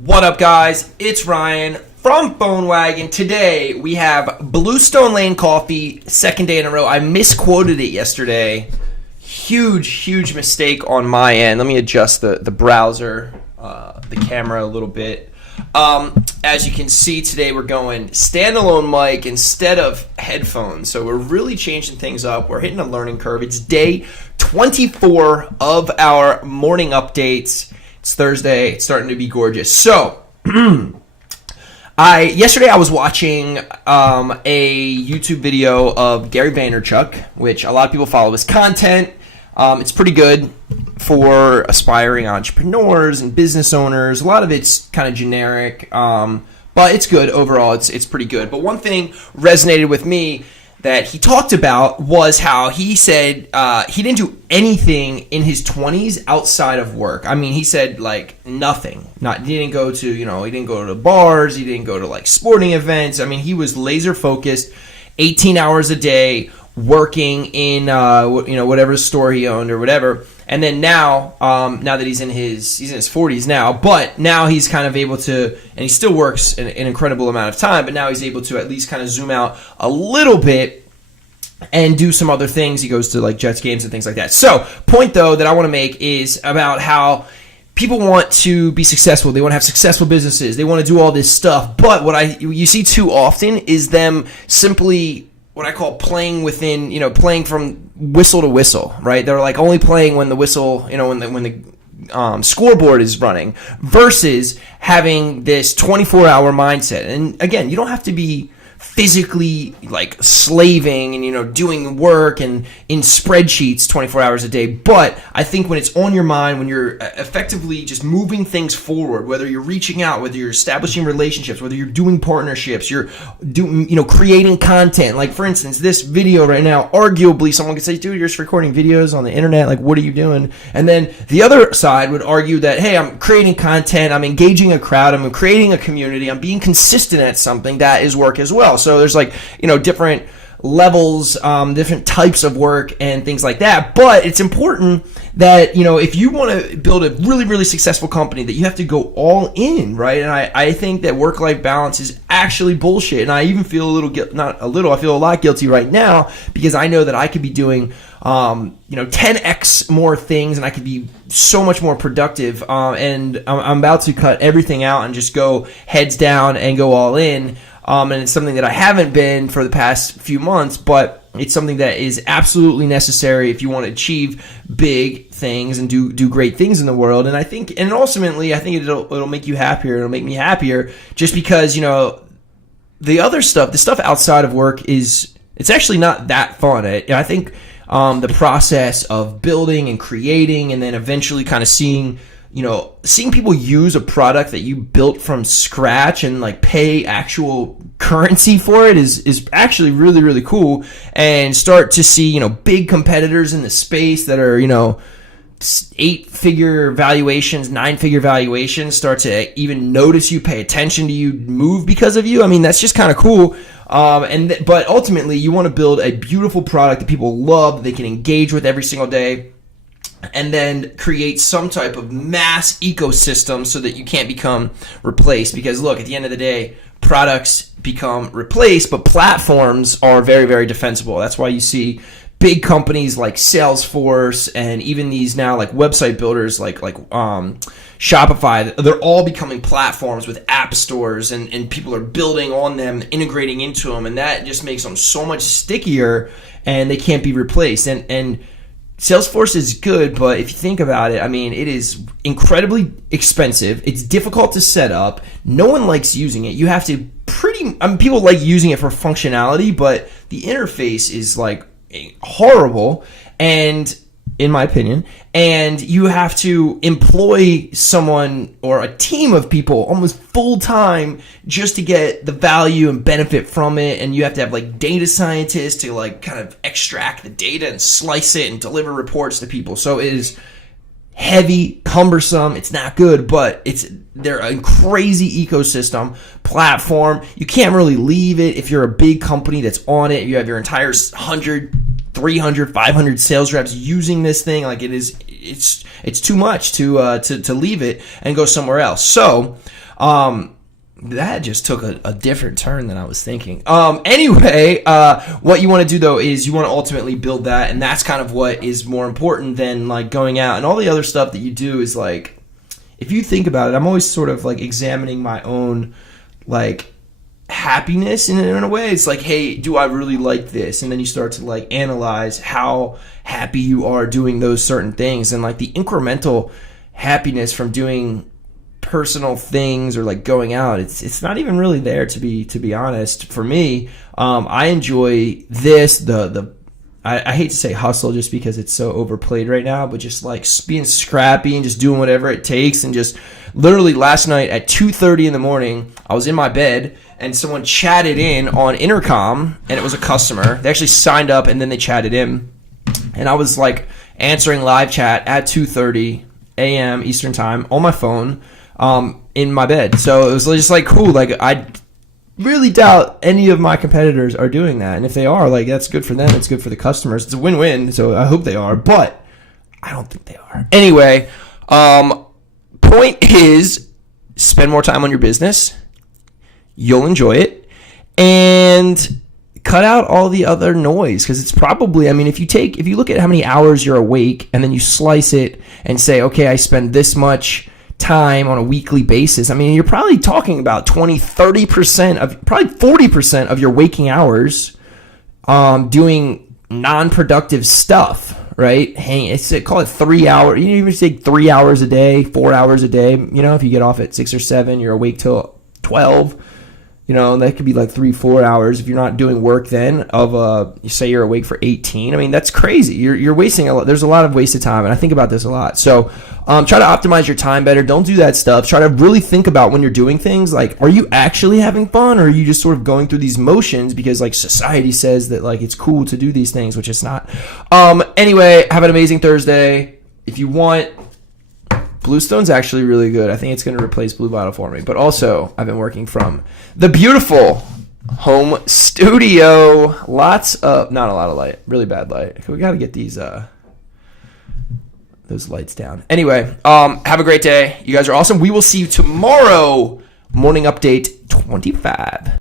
What up, guys? It's Ryan from PhoneWagon. Today we have Bluestone Lane Coffee, second day in a row. I misquoted it yesterday. Huge mistake on my end. Let me adjust the browser, the camera a little bit. As you can see, today we're going standalone mic instead of headphones. So we're really changing things up. We're hitting a learning curve. It's day 24 of our morning updates. It's Thursday. It's starting to be gorgeous. So, yesterday I was watching a YouTube video of Gary Vaynerchuk, which a lot of people follow his content. It's pretty good for aspiring entrepreneurs and business owners. A lot of it's kind of generic, but it's good overall. It's pretty good. But one thing resonated with me that he talked about was how he said he didn't do anything in his 20s outside of work. I mean, he said like nothing. He didn't go to bars. He didn't go to like sporting events. I mean, he was laser focused, 18 hours a day, working in whatever store he owned or whatever. And then now that he's in his 40s now, but now he's kind of able to, and he still works an incredible amount of time, but now he's able to at least kind of zoom out a little bit and do some other things. He goes to like Jets games and things like that. So, point though that I want to make is about how people want to be successful. They want to have successful businesses. They want to do all this stuff. But what you see too often is them simply what I call playing within, playing from whistle to whistle, right? They're like only playing when the whistle, when the scoreboard is running, versus having this 24-hour mindset. And again, you don't have to be physically like slaving and doing work and in spreadsheets 24 hours a day, but I think when it's on your mind, when you're effectively just moving things forward, whether you're reaching out, whether you're establishing relationships, whether you're doing partnerships, you're doing creating content. Like for instance, this video right now, arguably someone could say, dude, you're just recording videos on the internet, like what are you doing? And then the other side would argue that, hey, I'm creating content, I'm engaging a crowd, I'm creating a community, I'm being consistent at something. That is work as well. So there's different levels, different types of work and things like that. But it's important that, if you want to build a really, really successful company, that you have to go all in, right? And I think that work-life balance is actually bullshit. And I even feel I feel a lot guilty right now because I know that I could be doing 10x more things and I could be so much more productive. And I'm about to cut everything out and just go heads down and go all in. And it's something that I haven't been for the past few months, but it's something that is absolutely necessary if you want to achieve big things and do great things in the world. And I think, and ultimately, I think it'll make you happier. It'll make me happier just because, the other stuff, the stuff outside of work it's actually not that fun. I think the process of building and creating and then eventually kind of seeing people use a product that you built from scratch and like pay actual currency for it is actually really, really cool, and start to see, big competitors in the space that are, 8-figure valuations, 9-figure valuations start to even notice you, pay attention to you, move because of you. I mean, that's just kind of cool. But ultimately you want to build a beautiful product that people love, that they can engage with every single day, and then create some type of mass ecosystem so that you can't become replaced. Because look, at the end of the day, products become replaced, but platforms are very, very defensible. That's why you see big companies like Salesforce and even these now like website builders like Shopify, they're all becoming platforms with app stores, and people are building on them, integrating into them, and that just makes them so much stickier and they can't be replaced. And Salesforce is good, but if you think about it, I mean, it is incredibly expensive. It's difficult to set up. No one likes using it. You have to people like using it for functionality, but the interface is like horrible, and in my opinion, and you have to employ someone or a team of people almost full time just to get the value and benefit from it. And you have to have like data scientists to like kind of extract the data and slice it and deliver reports to people. So it is heavy, cumbersome. It's not good, but they're a crazy ecosystem platform. You can't really leave it if you're a big company that's on it. You have your entire 100, 300, 500 sales reps using this thing. Like it's too much to leave it and go somewhere else. So That just took a different turn than I was thinking. Anyway, what you want to do though is you want to ultimately build that, and that's kind of what is more important than like going out and all the other stuff that you do. Is like, if you think about it, I'm always sort of like examining my own like happiness in a way. It's like, hey, do I really like this? And then you start to like analyze how happy you are doing those certain things, and like the incremental happiness from doing personal things or like going out, it's not even really there, to be honest. For me, I enjoy this, I hate to say hustle just because it's so overplayed right now, but just like being scrappy and just doing whatever it takes. And just literally last night at 2:30 in the morning, I was in my bed and someone chatted in on intercom, and it was a customer. They actually signed up and then they chatted in, and I was like answering live chat at 2:30 a.m. Eastern time on my phone, in my bed. So it was just like cool. Like, I really doubt any of my competitors are doing that, and if they are, like, that's good for them, it's good for the customers, it's a win-win. So I hope they are, but I don't think they are. Anyway, point is, spend more time on your business, you'll enjoy it, and cut out all the other noise, because it's probably, I mean, if you look at how many hours you're awake and then you slice it and say, okay, I spend this much time on a weekly basis, I mean, you're probably talking about 20-30% of, probably 40% of your waking hours doing non-productive stuff, right? Call it 3 hours. You even take 3 hours a day, 4 hours a day. You know, if you get off at 6 or 7, you're awake till 12. You know, that could be like 3-4 hours if you're not doing work then you say you're awake for 18. I mean, that's crazy. You're wasting a lot. There's a lot of wasted time, and I think about this a lot. So try to optimize your time better. Don't do that stuff. Try to really think about when you're doing things, like, are you actually having fun, or are you just sort of going through these motions because like society says that like it's cool to do these things, which it's not. Anyway, have an amazing Thursday. If you want, Bluestone's actually really good. I think it's going to replace Blue Bottle for me. But also, I've been working from the beautiful home studio. Not a lot of light. Really bad light. We got to get these those lights down. Anyway, have a great day. You guys are awesome. We will see you tomorrow. Morning update 25.